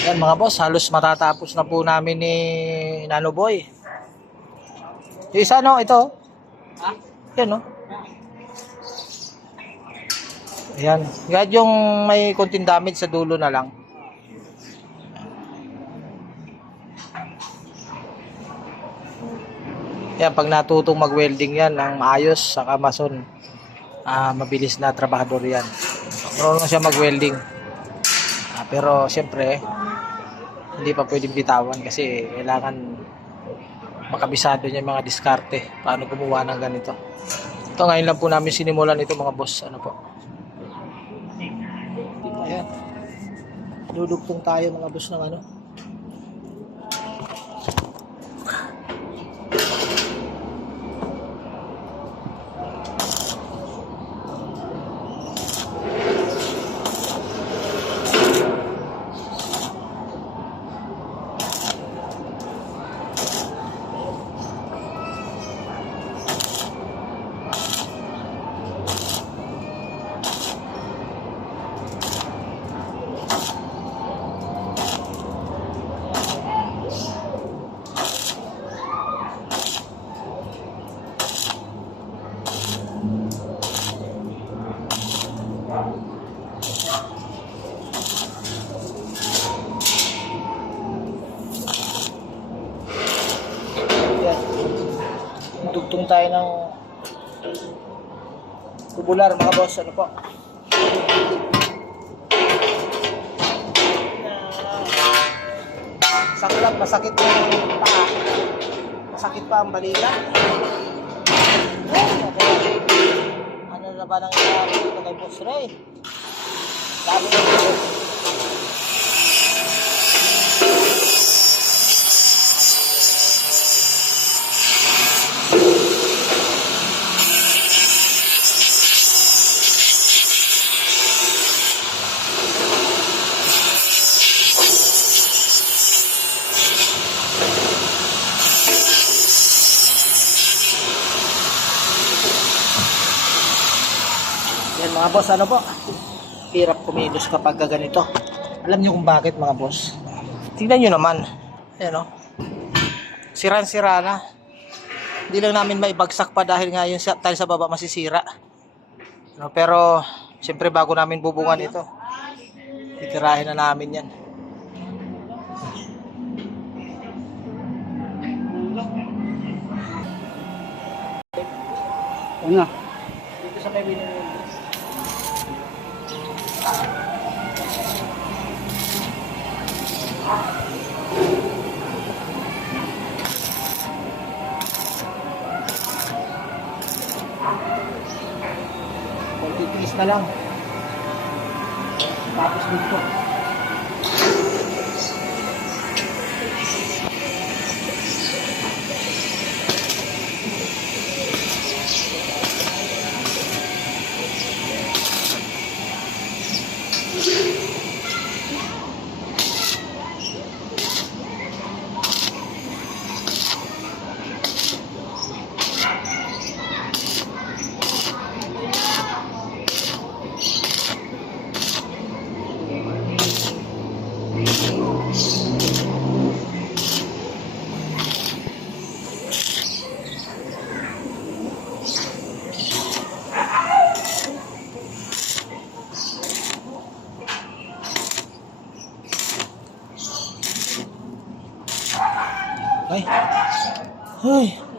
Yan mga boss, halos matatapos na po namin ni Nano Boy. Yung isa no, ito. Yan no. Ayan. Kahit yung may konting damage sa dulo na lang. Yan, pag natutong mag-welding yan ng maayos sa kamason, mabilis na trabahador yan. Marunong siya mag-welding. Pero siyempre, hindi pa pwedeng bitawan kasi kailangan makabisado niya mga diskarte paano gumawa ng ganito. Ito ngayon lang po namin sinimulan ito mga boss. Ano po? Ayan. Dudugtong tayo mga boss ng ano. Dugtong tayo ng tubular mga boss. Ano po? Saklap, masakit yung paa. Masakit pa ang balila. Ano na ba nang ito kay Boss Ray? Sabi na ito. Yan mga boss, ano po? Hirap kumilos kapag ganito. Alam niyo kung bakit mga boss? Tingnan niyo naman. Ayan o. Siran-sira na. Hindi lang namin maibagsak pa dahil nga yung tile sa baba masisira. No, pero siyempre bago namin bubungan ito, titirahin na namin yan. Ano? Dito sa may binili. Titiis na lang. Tapos dito. Ay. Ay.